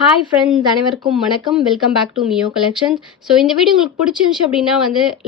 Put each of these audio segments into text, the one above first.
Hi friends, அனைவருக்கும் வணக்கம். Welcome back to மியோ கலெக்ஷன்ஸ். ஸோ இந்த வீடியோ உங்களுக்கு பிடிச்சிருந்துச்சு அப்படின்னா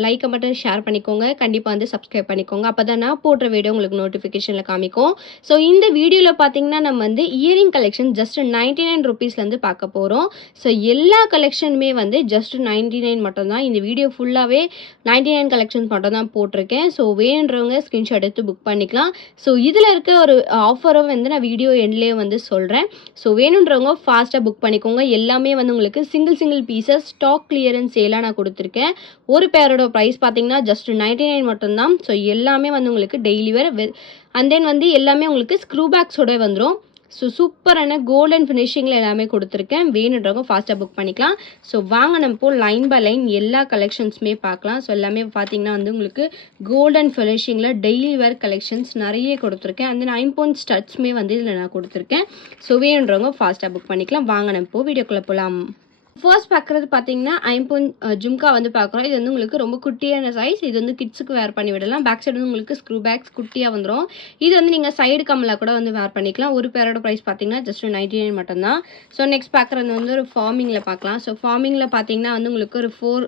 லைக்கை மட்டும் ஷேர் பண்ணிக்கோங்க. கண்டிப்பாக சப்ஸ்கிரைப் பண்ணிக்கோங்க. அப்போ தான் நான் போடுற வீடியோ உங்களுக்கு நோட்டிஃபிகேஷனில் காமிக்கும். ஸோ இந்த வீடியோவில் பார்த்தீங்கன்னா நம்ம இயரிங் கலெக்ஷன் ஜஸ்ட் 99 ருபீஸ்லேருந்து பார்க்க போகிறோம். ஸோ எல்லா கலெக்ஷனுமே ஜஸ்ட் 99 மட்டும்தான். இந்த வீடியோ ஃபுல்லாகவே 99 கலெக்ஷன்ஸ் மட்டும் தான் போட்டிருக்கேன். ஸோ வேணுன்றவங்க ஸ்க்ரீன்ஷாட் எடுத்து புக் பண்ணிக்கலாம். ஸோ இதில் இருக்க ஒரு ஆஃபரும் நான் வீடியோ எண்ட்லேயே சொல்கிறேன். ஸோ வேணுன்றவங்க ஃபாஸ்ட்டாக புக் பண்ணிக்கோங்க. எல்லாமே உங்களுக்கு சிங்கிள் பீசஸ் ஸ்டாக் கிளியரன்ஸ் சேலாக நான் கொடுத்துருக்கேன். ஒரு பேரோட ப்ரைஸ் பார்த்தீங்கன்னா ஜஸ்ட் 99 மட்டும்தான். ஸோ எல்லாமே உங்களுக்கு டெய்லி வேர் அண்ட் தென் எல்லாமே உங்களுக்கு ஸ்க்ரூ பேக்ஸோட வந்துடும். ஸோ சூப்பரான கோல்டன் ஃபினிஷிங்கில் எல்லாமே கொடுத்துருக்கேன். வேணுன்றவங்க ஃபாஸ்ட்டாக புக் பண்ணிக்கலாம். ஸோ வாங்க நம்ம லைன் பை லைன் எல்லா கலெக்ஷன்ஸுமே பார்க்கலாம். ஸோ எல்லாமே பார்த்தீங்கன்னா உங்களுக்கு கோல்டன் ஃபினிஷிங்கில் டெய்லி வேர் கலெக்ஷன்ஸ் நிறைய கொடுத்துருக்கேன். அந்த 9 பவுண்ட் ஸ்டட்ஸுமே இதில் நான் கொடுத்துருக்கேன். ஸோ வேணுன்றவங்க ஃபாஸ்ட்டாக புக் பண்ணிக்கலாம். வாங்க நம்ம வீடியோக்குள்ளே போகலாம். ஃபர்ஸ்ட் பார்க்குறது பார்த்தீங்கன்னா 5 பவுண்ட் ஜும்கா பார்க்குறோம். இது உங்களுக்கு ரொம்ப குட்டியான சைஸ். இது கிட்ஸுக்கு வேர் பண்ணி விடலாம். பேக் சைடு உங்களுக்கு ஸ்க்ரூ பேக்ஸ் குட்டியாக வந்துடும். இது நீங்கள் சைடு கம்மலாக கூட வேர் பண்ணிக்கலாம். ஒரு பேரோட ப்ரைஸ் பார்த்தீங்கன்னா ஜஸ்ட் 99 மட்டும்தான். ஸோ நெக்ஸ்ட் பார்க்குறது ஒரு ஃபார்மிங்கில் பார்க்கலாம். ஸோ ஃபார்மிங்கில் பார்த்தீங்கன்னா உங்களுக்கு ஒரு 4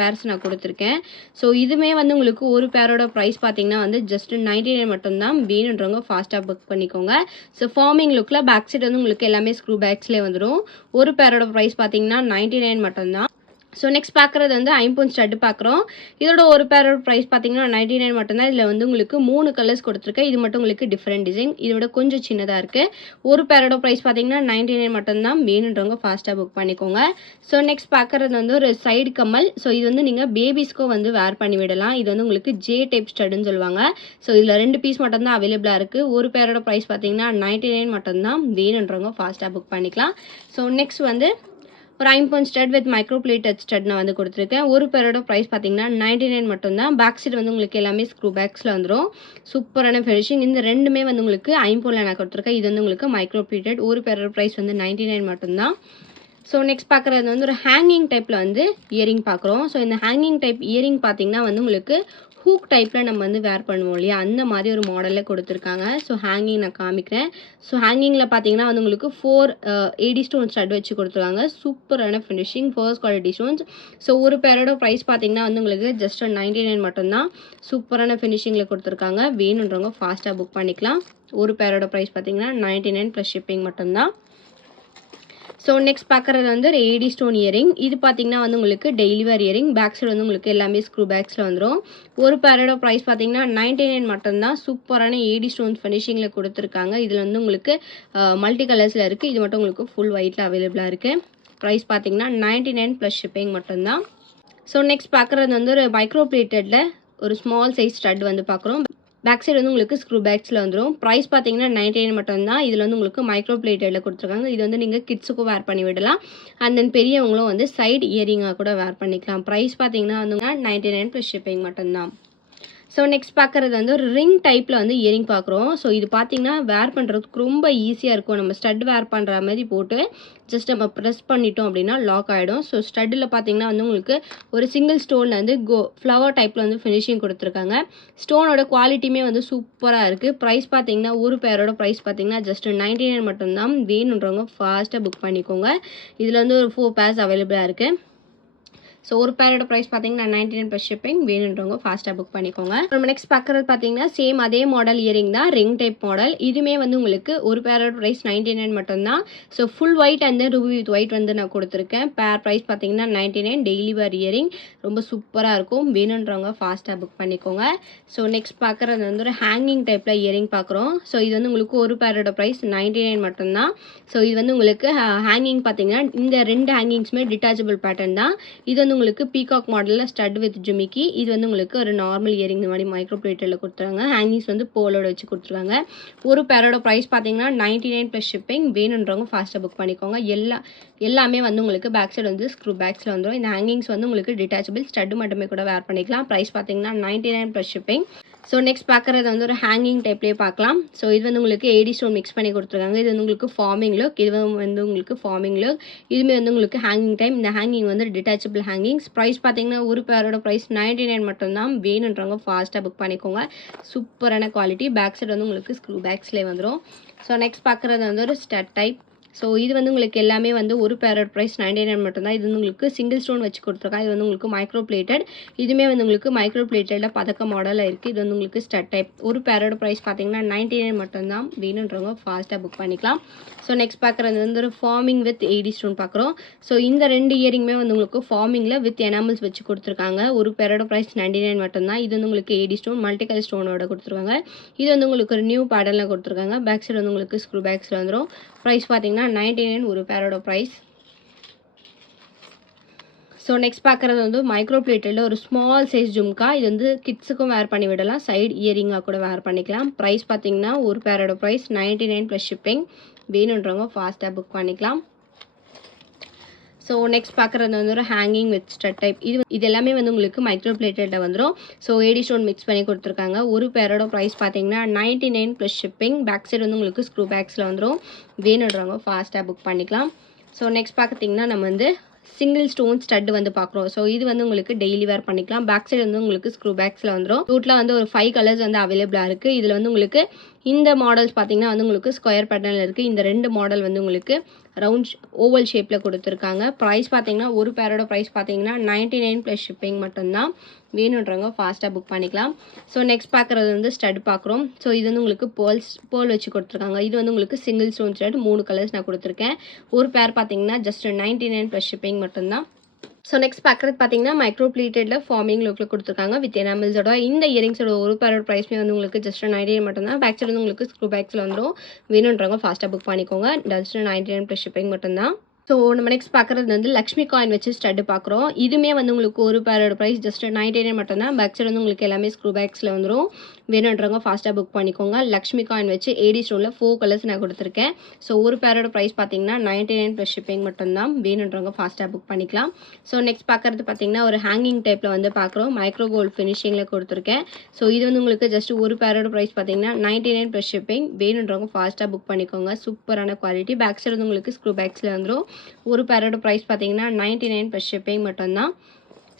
பேர்ஸ் நான் கொடுத்துருக்கேன். ஸோ இதுவுமே உங்களுக்கு ஒரு பேரோட ப்ரைஸ் பார்த்தீங்கன்னா ஜஸ்ட் 99 மட்டும்தான். வேணுன்றவங்க ஃபாஸ்ட்டாக புக் பண்ணிக்கோங்க. ஸோ ஃபார்மிங் லுக்கில் பேக் சைடு உங்களுக்கு எல்லாமே ஸ்க்ரூ பேக்ஸ்லேயே வந்துடும். ஒரு பேரோட ப்ரைஸ் பார்த்தீங்கன்னா 99 மட்டும்தான். ஸோ நெக்ஸ்ட் பார்க்குறது 5 பவுண்ட் ஸ்டட்டு பார்க்குறோம். இதோட ஒரு பேரோட ப்ரைஸ் பார்த்தீங்கன்னா 99 மட்டும்தான். இதில் உங்களுக்கு 3 கலர்ஸ் கொடுத்துருக்கேன். இது மட்டும் உங்களுக்கு டிஃப்ரெண்ட் டிசைன். இதோட கொஞ்சம் சின்னதாக இருக்குது. ஒரு பேரோட ப்ரைஸ் பார்த்தீங்கன்னா 99 மட்டும்தான். வேணுன்றவங்க ஃபாஸ்ட்டாக புக் பண்ணிக்கோங்க. ஸோ நெக்ஸ்ட் பார்க்குறது ஒரு சைடு கம்மல். ஸோ இது நீங்கள் பேபிஸ்க்கும் வேர் பண்ணி விடலாம். இது உங்களுக்கு ஜே டைப் ஸ்டட்டுன்னு சொல்லுவாங்க. ஸோ இதில் 2 பீஸ் மட்டும்தான் அவைலபிளாக இருக்குது. ஒரு பேரோட ப்ரைஸ் பார்த்தீங்கன்னா 99 மட்டும்தான். வேணுன்றவங்க ஃபாஸ்ட்டாக புக் பண்ணிக்கலாம். ஸோ நெக்ஸ்ட் ஒரு 5 pound stud with micro plated stud நான் கொடுத்துருக்கேன். ஒரு பேரோட ப்ரைஸ் பார்த்தீங்கன்னா 99 மட்டும்தான். பேக் சைடு உங்களுக்கு எல்லாமே ஸ்க்ரூ பேக்ஸில் வந்துடும். சூப்பரான ஃபினிஷிங். இந்த ரெண்டுமே உங்களுக்கு 5 பவுண்டில் நான் கொடுத்துருக்கேன். இது உங்களுக்கு மைக்ரோ பிளேட்டட். ஒரு பேரோட ப்ரைஸ் 99 மட்டும்தான். ஸோ நெக்ஸ்ட் பார்க்குறது ஒரு ஹேங்கிங் டைப்பில் இயரிங் பார்க்குறோம். ஸோ இந்த ஹேங்கிங் டைப் இயரிங் பார்த்தீங்கன்னா உங்களுக்கு ஹூக் டைப்பில் நம்ம வேர் பண்ணுவோம் இல்லையா, அந்த மாதிரி ஒரு மாடலில் கொடுத்துருக்காங்க. ஸோ ஹேங்கிங் நான் காமிக்கிறேன். ஸோ ஹேங்கிங்கில் பார்த்தீங்கன்னா உங்களுக்கு 4 AD ஸ்டோன் ஸ்டட் வச்சு கொடுத்துருக்காங்க. சூப்பரான finishing, first quality stones. So ஒரு பேரோட ப்ரைஸ் பார்த்தீங்கன்னா உங்களுக்கு ஜஸ்ட் 99 மட்டும்தான். சூப்பரான ஃபினிஷிங்கில் கொடுத்துருக்காங்க. வேணுன்றவங்க ஃபாஸ்ட்டாக புக் பண்ணிக்கலாம். ஒரு பேரோட ப்ரைஸ் பார்த்தீங்கன்னா 99 ப்ளஸ் ஷிப்பிங் மட்டும்தான். ஸோ நெக்ஸ்ட் பார்க்குறது ஒரு AD ஸ்டோன் இயரிங். இது பார்த்தீங்கன்னா உங்களுக்கு daily wear earring. Back side உங்களுக்கு எல்லாமே ஸ்க்ரூ பேக்ஸில் வந்துடும். ஒரு பேரோட ப்ரைஸ் பார்த்தீங்கன்னா 99 மட்டும்தான். சூப்பரான AD ஸ்டோன்ஸ் ஃபினிஷிங்கில் கொடுத்துருக்காங்க. இதில் உங்களுக்கு மல்டி கலர்ஸில் இருக்குது. இது மட்டும் உங்களுக்கு ஃபுல் ஒயிட்டில் அவைலபிளாக இருக்குது. ப்ரைஸ் பார்த்தீங்கன்னா 99 ப்ளஸ் ஷிப்பிங் மட்டும்தான். ஸோ நெக்ஸ்ட் பார்க்குறது ஒரு மைக்ரோ பிளேட்டடில் ஒரு ஸ்மால் சைஸ் ஸ்டட் பார்க்குறோம். பேக் சைடு உங்களுக்கு ஸ்க்ரூ பேக்ஸில் வந்துடும். ப்ரைஸ் பார்த்தீங்கன்னா 99 மட்டும்தான். இதில் உங்களுக்கு மைக்ரோ பிளேட்டடில் கொடுத்துருக்காங்க. இது நீங்கள் கிட்ஸுக்கும் வேர் பண்ணி விடலாம். அண்ட் தென் பெரியவங்களும் சைடு இயரிங்காக கூட வேர் பண்ணிக்கலாம். ப்ரைஸ் பார்த்தீங்கன்னா 99 ப்ளஸ் ஷிப்பிங் மட்டும்தான். ஸோ நெக்ஸ்ட் பார்க்குறது ஒரு ரிங் டைப்பில் இயரிங் பார்க்குறோம். ஸோ இது பார்த்தீங்கன்னா வேர் பண்ணுறதுக்கு ரொம்ப ஈஸியாக இருக்கும். நம்ம ஸ்டட் வேர் பண்ணுற மாதிரி போட்டு ஜஸ்ட் நம்ம ப்ரெஸ் பண்ணிட்டோம் அப்படின்னா லாக் ஆகிடும். ஸோ ஸ்டட்டில் பார்த்தீங்கன்னா உங்களுக்கு ஒரு சிங்கிள் ஸ்டோனில் ஃப்ளவர் டைப்பில் ஃபினிஷிங் கொடுத்துருக்காங்க. ஸ்டோனோட குவாலிட்டியுமே சூப்பராக இருக்குது. ப்ரைஸ் பார்த்தீங்கன்னா ஒரு பேரோட ப்ரைஸ் பார்த்தீங்கன்னா ஜஸ்ட் 99 மட்டும்தான். வேணுன்றவங்க ஃபாஸ்ட்டாக புக் பண்ணிக்கோங்க. இதில் ஒரு 4 பேர்ஸ் அவைலபிளாக இருக்குது. ஸோ ஒரு பேரோட ப்ரைஸ் பார்த்தீங்கன்னா 99 ப்ளஸ் ஷிப்பிங். வேணுன்றவங்க ஃபாஸ்ட்டாக புக் பண்ணிக்கோங்க. நம்ம நெக்ஸ்ட் பார்க்குறது பார்த்தீங்கன்னா சேம் அதே மாடல் இயரிங் தான், ரிங் டைப் மாடல். இதுவுமே உங்களுக்கு ஒரு பேரோட ப்ரைஸ் 99 மட்டும்தான். So full white and Ruby with white நான் கொடுத்துருக்கேன். பேர் ப்ரைஸ் பார்த்தீங்கன்னா 99. டெய்லி வேர் இயரிங் ரொம்ப சூப்பராக இருக்கும். வேணுன்றவங்க ஃபாஸ்ட்டாக புக் பண்ணிக்கோங்க. ஸோ நெக்ஸ்ட் பார்க்குறது ஒரு ஹேங்கிங் டைப்பில் இயரிங் பார்க்குறோம். ஸோ இது உங்களுக்கு ஒரு பேரோட ப்ரைஸ் 99 மட்டும்தான். ஸோ இது உங்களுக்கு ஹேங்கிங் பார்த்தீங்கன்னா இந்த 2 ஹேங்கிங்ஸுமே டிட்டாச்சபிள் பேட்டர்ன் தான். இது உங்களுக்கு பீகாக் மாடலில் ஸ்டட் வித் ஜிமிக்கி. இது உங்களுக்கு ஒரு நார்மல் இயரிங் இந்த மாதிரி மைக்ரோ பிளேட்டில் கொடுத்துருக்காங்க. ஹேங்கிங்ஸ் போலோட வச்சு கொடுத்துருக்காங்க. ஒரு பேரோட ப்ரைஸ் பார்த்தீங்கன்னா 99 ப்ளஸ் ஷிப்பிங். வேணுன்றவங்க ஃபாஸ்ட்டாக புக் பண்ணிக்கோங்க. எல்லாமே உங்களுக்கு பேக் சைடு ஸ்க்ரூ பேக்ஸில் வந்துடும். இந்த ஹேங்கிங்ஸ் உங்களுக்கு டிட்டாச்சபிள் ஸ்டட் மட்டுமே கூட வேர் பண்ணிக்கலாம். ப்ரைஸ் பார்த்தீங்கன்னா 99 ப்ளஸ் ஷிப்பிங். ஸோ நெக்ஸ்ட் பார்க்குறது ஒரு ஹேங்கிங் டைப்லேயே பார்க்கலாம். ஸோ இது உங்களுக்கு AD ஸ்டோன் மிக்ஸ் பண்ணி கொடுத்துருக்காங்க. இது உங்களுக்கு ஃபார்மிங் லுக். இது உங்களுக்கு ஃபார்மிங் லுக். இதுவுமே உங்களுக்கு ஹேங்கிங் டைம். இந்த ஹேங்கிங் டிட்டாச்சபிள் ஹேங்கிங்ஸ். ப்ரைஸ் பார்த்தீங்கன்னா ஒரு பேரோட ப்ரைஸ் 99 மட்டும்தான். வேணுன்றவங்க ஃபாஸ்ட்டாக புக் பண்ணிக்கோங்க. சூப்பரான குவாலிட்டி. பேக் சைடு உங்களுக்கு ஸ்க்ரூ பேக்ஸ்லேயே வந்துடும். ஸோ நெக்ஸ்ட் பார்க்குறது ஒரு ஸ்டட் டைப். ஸோ இது வந்து உங்களுக்கு எல்லாமே வந்து ஒரு பேரோட ப்ரைஸ் 99 மட்டும் தான். இது வந்து உங்களுக்கு சிங்கிள் ஸ்டோன் வச்சு கொடுத்துருக்காங்க. இது வந்து உங்களுக்கு மைக்ரோ பிளேட்டட். இதுவுமே வந்து உங்களுக்கு மைக்ரோ பிளேட்டடில் பதக்க மாடலில் இருக்குது. இது வந்து உங்களுக்கு ஸ்டட் டைப். ஒரு பேரோட ப்ரைஸ் பார்த்தீங்கன்னா 99 மட்டும் தான். வேணுன்றவங்க ஃபாஸ்ட்டாக புக் பண்ணிக்கலாம். ஸோ நெக்ஸ்ட் பார்க்குறது வந்து ஒரு ஃபார்மிங் வித் ஏடி ஸ்டோன் பார்க்குறோம். ஸோ இந்த 2 இயரிங்குமே வந்து உங்களுக்கு ஃபார்மிங்கில் வித் எனாமல்ஸ் வச்சு கொடுத்துருக்காங்க. ஒரு பேரோட ப்ரைஸ் 99 மட்டும் தான். இது வந்து உங்களுக்கு ஏடி ஸ்டோன் மல்டி கலர் ஸ்டோனோட கொடுத்துருக்காங்க. இது வந்து உங்களுக்கு ஒரு நியூ பேட்டர்னில் கொடுத்துருக்காங்க. பேக் சைடு வந்து உங்களுக்கு ஸ்க்ரூ பேக்ஸில் வந்துடும். ப்ரைஸ் பார்த்தீங்கன்னா 99 ஒரு பேரோட ப்ரைஸ். ஸோ நெக்ஸ்ட் பார்க்குறது வந்து மைக்ரோ பிளேட்டடில் ஒரு ஸ்மால் சைஸ் ஜும்கா. இது வந்து கிட்ஸுக்கும் வேர் பண்ணி விடலாம். சைடு இயரிங்காக கூட வேர் பண்ணிக்கலாம். ப்ரைஸ் பார்த்தீங்கன்னா ஒரு பேரோட ப்ரைஸ் 99 ப்ளஸ் ஷிப்பிங். வேணுன்றவங்க ஃபாஸ்ட்டாக புக் பண்ணிக்கலாம். ஸோ நெக்ஸ்ட் பார்க்குறது வந்து ஒரு ஹேங்கிங் வித் ஸ்டட் டைப். இது எல்லாமே வந்து உங்களுக்கு மைக்ரோ பிளேட்டடில் வந்துடும். ஸோ ஏடி ஸ்டோன் மிக்ஸ் பண்ணி கொடுத்துருக்காங்க. ஒரு பேரோட ப்ரைஸ் பார்த்தீங்கன்னா 99 ப்ளஸ் ஷிப்பிங். பேக் சைடு வந்து உங்களுக்கு ஸ்க்ரூ பேக்ஸில் வந்துடும். வேணுன்றவங்க ஃபாஸ்ட்டாக புக் பண்ணிக்கலாம். ஸோ நெக்ஸ்ட் பார்த்திங்கன்னா நம்ம வந்து சிங்கிள் ஸ்டோன் ஸ்டட் வந்து பார்க்குறோம். ஸோ இது வந்து உங்களுக்கு டெய்லி வேர் பண்ணிக்கலாம். பேக் சைடு வந்து உங்களுக்கு ஸ்க்ரூ பேக்ஸில் வந்துடும். டோட்டலாக வந்து ஒரு 5 கலர்ஸ் வந்து அவைலபிளாக இருக்குது. இதில் வந்து உங்களுக்கு இந்த மாடல்ஸ் பார்த்தீங்கன்னா வந்து உங்களுக்கு ஸ்கொயர் பேட்டர்னில் இருக்குது. இந்த 2 மாடல் வந்து உங்களுக்கு ரவுண்ட் ஓவல் ஷேப்பில் கொடுத்துருக்காங்க. ப்ரைஸ் பார்த்தீங்கன்னா ஒரு பேரோட ப்ரைஸ் பார்த்தீங்கன்னா 99 ப்ளஸ் ஷிப்பிங் மட்டும்தான். வேணுன்றவங்க ஃபாஸ்ட்டாக புக் பண்ணிக்கலாம். ஸோ நெக்ஸ்ட் பார்க்குறது வந்து ஸ்டட் பார்க்குறோம். ஸோ இது வந்து உங்களுக்கு பேர்ல் வச்சு கொடுத்துருக்காங்க. இது வந்து உங்களுக்கு சிங்கிள் ஸ்டோன் ஸ்டட் 3 கலர்ஸ் நான் கொடுத்துருக்கேன். ஒரு பேர் பார்த்தீங்கன்னா ஜஸ்ட் 99 ப்ளஸ் ஷிப்பிங் மட்டும்தான். ஸோ நெக்ஸ்ட் பார்க்குறது பார்த்தீங்கன்னா மைக்ரோ பிளேட்டடில் ஃபார்மிங் லுக்கில் கொடுத்துருக்காங்க வித் எனாமல்ஸோட. இந்த இயரிங்ஸோட ஒரு பேரோட ப்ரைஸ்மே வந்து உங்களுக்கு ஜஸ்ட் 99 மட்டும்தான். பேக் சைடு வந்து உங்களுக்கு ஸ்க்ரூ பேக்ஸில் வந்துடும். வேணுன்றவங்க ஃபாஸ்ட்டாக புக் பண்ணிக்கோங்க. ஜஸ்ட் 99 ப்ளஸ் ஷிப்பிங் மட்டும்தான். ஸோ நம்ம நெக்ஸ்ட் பார்க்குறது வந்து லக்ஷ்மி காயின் வச்சு ஸ்டட் பார்க்குறோம். இதுவுமே வந்து உங்களுக்கு ஒரு பேரோட ப்ரைஸ் ஜஸ்ட் 99 மட்டும்தான். பேக் சைடு வந்து உங்களுக்கு எல்லாமே ஸ்க்ரூ பேக்ஸில் வந்துடும். வேணுன்றவங்க ஃபாஸ்ட்டாக புக் பண்ணிக்கோங்க. லக்ஷ்மி காயின் வச்சு ஏடி ஸ்டோனில் 4 கலர்ஸ் நான் கொடுத்துருக்கேன். ஸோ ஒரு பேரோட ப்ரைஸ் பார்த்தீங்கன்னா 99 ப்ளஸ் ஷிப்பிங் மட்டும்தான். வேணுன்றவங்க ஃபாஸ்ட்டாக புக் பண்ணிக்கலாம். ஸோ நெக்ஸ்ட் பார்க்குறது பார்த்தீங்கன்னா ஒரு ஹேங்கிங் டைப்பில் வந்து பார்க்குறோம். மைக்ரோ கோல்டு ஃபினிஷிங்கில் கொடுத்துருக்கேன். ஸோ இது வந்து உங்களுக்கு ஜஸ்ட் ஒரு பேரோட ப்ரைஸ் பார்த்தீங்கன்னா 99 ப்ளஸ் ஷிப்பிங். வேணுன்றவங்க ஃபாஸ்ட்டாக புக் பண்ணிக்கோங்க. சூப்பரான குவாலிட்டி. பேக் சைடு வந்து உங்களுக்கு ஸ்க்ரூ பேக்ஸில் வந்துடும். ஒரு பேரோட ப்ரைஸ் பார்த்தீங்கன்னா 99 ப்ளஸ் ஷிப்பிங் மட்டும்தான்.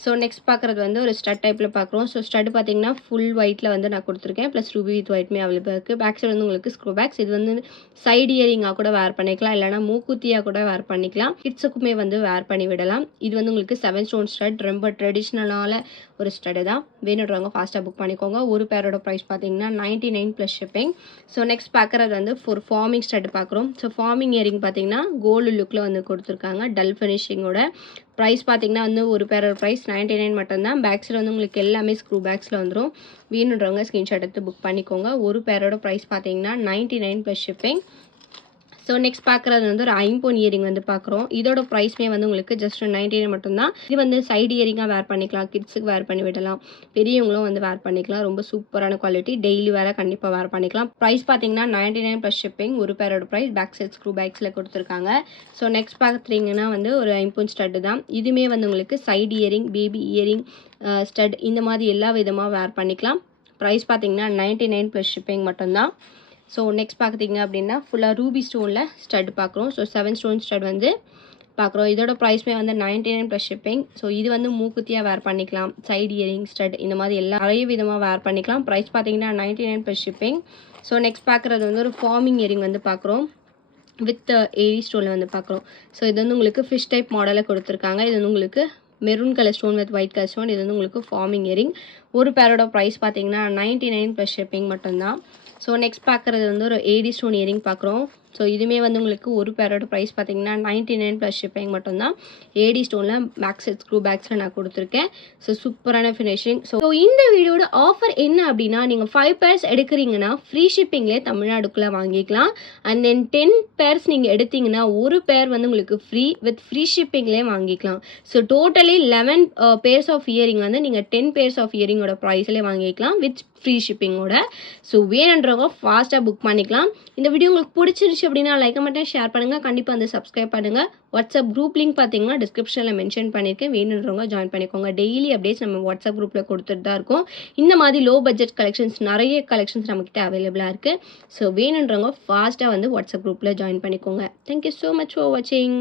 ஸோ நெக்ஸ்ட் பார்க்குறது வந்து ஒரு ஸ்டட் டைப்பில் பார்க்குறோம். ஸோ ஸ்டட் பார்த்தீங்கன்னா ஃபுல் ஒயிட்டில் வந்து நான் கொடுத்துருக்கேன். ப்ளஸ் ரூபி வித் ஒயிட்மே அவைலபிள் இருக்குது. பேக் சைடு வந்து உங்களுக்கு ஸ்க்ரூ பேக்ஸ். இது வந்து சைடு இயரிங்காக கூட வேர் பண்ணிக்கலாம். இல்லைனா மூக்குத்தியாக கூட வேர் பண்ணிக்கலாம். கிட்ஸுக்குமே வந்து வேர் பண்ணி விடலாம். இது வந்து உங்களுக்கு 7 ஸ்டோன் ஸ்டட். ரொம்ப ட்ரெடிஷ்னலான ஒரு ஸ்டடு தான். வேணுன்றவங்க ஃபாஸ்ட்டாக புக் பண்ணிக்கோங்க. ஒரு பேரோட ப்ரைஸ் பார்த்தீங்கன்னா 99 ப்ளஸ் ஷிப்பிங். ஸோ நெக்ஸ்ட் பார்க்குறது வந்து ஒரு ஃபார்மிங் ஸ்டட் பார்க்குறோம். ஸோ ஃபார்மிங் இயரிங் பார்த்தீங்கன்னா கோல்டு லுக்கில் வந்து கொடுத்துருக்காங்க. டல் ஃபினிஷிங்கோட. ப்ரைஸ் பார்த்தீங்கன்னா வந்து ஒரு பேரோட ப்ரைஸ் 99 மட்டும்தான். பேக் சைடு வந்து உங்களுக்கு எல்லாமே ஸ்க்ரூ பேக்ஸில் வந்துடும். வேணுன்றவங்க ஸ்க்ரீன்ஷாட் எடுத்து புக் பண்ணிக்கோங்க. ஒரு பேரோட ப்ரைஸ் பார்த்தீங்கன்னா 99 ப்ளஸ் ஷிப்பிங். ஸோ நெக்ஸ்ட் பார்க்குறது வந்து ஒரு ஐம்பொன் இயரிங் வந்து பார்க்குறோம். இதோட ப்ரைஸ்மே வந்து உங்களுக்கு ஜஸ்ட் 99 மட்டும்தான். இது வந்து சைடு இயரிங்காக வேர் பண்ணிக்கலாம். கிட்ஸுக்கு வேர் பண்ணி விடலாம். பெரியவங்களும் வந்து வேர் பண்ணிக்கலாம். ரொம்ப சூப்பரான குவாலிட்டி. டெய்லி வேற கண்டிப்பாக வேர் பண்ணிக்கலாம். ப்ரைஸ் பார்த்தீங்கன்னா 99 ப்ளஸ் ஷிப்பிங். ஒரு பேரோட ப்ரைஸ். பேக் சைட் ஸ்க்ரூ பேக்ஸில் கொடுத்துருக்காங்க. ஸோ நெக்ஸ்ட் பார்த்தீங்கன்னா வந்து ஒரு ஐம்பொன் ஸ்டட்டு தான். இதுவுமே வந்து உங்களுக்கு side earring, baby earring, stud இந்த மாதிரி எல்லா விதமாக வேர் பண்ணிக்கலாம். ப்ரைஸ் பார்த்தீங்கன்னா 99 ப்ளஸ் ஷிப்பிங் மட்டும்தான். ஸோ நெக்ஸ்ட் பார்த்திங்க அப்படின்னா ஃபுல்லாக ரூபி ஸ்டோனில் ஸ்டட் பார்க்குறோம். ஸோ 7 ஸ்டோன் ஸ்டட் வந்து பார்க்குறோம். இதோட ப்ரைஸ்மே வந்து 99 ப்ளஸ் ஷிப்பிங். ஸோ இது வந்து மூக்குத்தியாக வேர் பண்ணிக்கலாம். சைடு இயரிங், ஸ்டட் இந்த மாதிரி எல்லாம் நிறைய விதமாக வேர் பண்ணிக்கலாம். ப்ரைஸ் பார்த்தீங்கன்னா 99 ப்ளஸ் ஷிப்பிங். ஸோ நெக்ஸ்ட் பார்க்குறது வந்து ஒரு ஃபார்மிங் இயரிங் வந்து பார்க்குறோம். வித் ஏடி ஸ்டோனில் வந்து பார்க்குறோம். ஸோ இது வந்து உங்களுக்கு ஃபிஷ் டைப் மாடலில் கொடுத்துருக்காங்க. இது வந்து உங்களுக்கு maroon colour stone with white colour stone. இது வந்து உங்களுக்கு ஃபார்மிங் இயரிங். ஒரு பேரோட ப்ரைஸ் பார்த்தீங்கன்னா 99 ப்ளஸ் ஷிப்பிங் மட்டும்தான். ஸோ நெக்ஸ்ட் பார்க்குறது வந்து ஒரு ஏடி ஸ்டோன் இயரிங் பார்க்குறோம். ஸோ இதுவுமே வந்து உங்களுக்கு ஒரு பேரோட ப்ரைஸ் பார்த்தீங்கன்னா 99 ப்ளஸ் ஷிப்பிங் மட்டும்தான். ஏடி ஸ்டோனில் பேக் சைட் ஸ்க்ரூ பேக்ஸில் நான் கொடுத்துருக்கேன். ஸோ சூப்பரான ஃபினிஷிங். ஸோ இந்த வீடியோட ஆஃபர் என்ன அப்படின்னா, நீங்கள் 5 பேர்ஸ் எடுக்கிறீங்கன்னா ஃப்ரீ ஷிப்பிங்லேயே தமிழ்நாடுக்குள்ளே வாங்கிக்கலாம். அண்ட் தென் 10 பேர்ஸ் நீங்கள் எடுத்தீங்கன்னா ஒரு பேர் வந்து உங்களுக்கு ஃப்ரீ வித் ஃப்ரீ ஷிப்பிங்லேயே வாங்கிக்கலாம். So totally 11 pairs of earring வந்து நீங்கள் 10 பேர்ஸ் ஆஃப் இயரிங்கோட ப்ரைஸ்லேயே வாங்கிக்கலாம் வித் ஃப்ரீ ஷிப்பிங்கோட. ஸோ வேணுன்றவங்க ஃபாஸ்ட்டாக புக் பண்ணிக்கலாம். இந்த வீடியோ உங்களுக்கு பிடிச்சிருச்சு அப்படின்னா லைக் மட்டும் ஷேர் பண்ணுங்கள். கண்டிப்பாக வந்து சப்ஸ்கிரைப் பண்ணுங்கள். வாட்ஸ்அப் குரூப் லிங்க் பார்த்தீங்கன்னா டிஸ்கிரிப்ஷனில் மென்ஷன் பண்ணியிருக்கேன். வேணுன்றவங்க ஜாயின் பண்ணிக்கோங்க. டெய்லி அப்டேட்ஸ் நம்ம வாட்ஸ்அப் குரூப்பில் கொடுத்துட்டு தான் இருக்கோம். இந்த மாதிரி லோ பட்ஜெட் கலெக்ஷன்ஸ் நிறைய கலெக்ஷன்ஸ் நம்மக்கிட்ட அவைலபிளாக இருக்குது. ஸோ வேணுன்றவங்க ஃபாஸ்ட்டாக வந்து வாட்ஸ்அப் குரூப்பில் ஜாயின் பண்ணிக்கோங்க. தேங்க்யூ ஸோ மச் ஃபார் வாட்சிங்.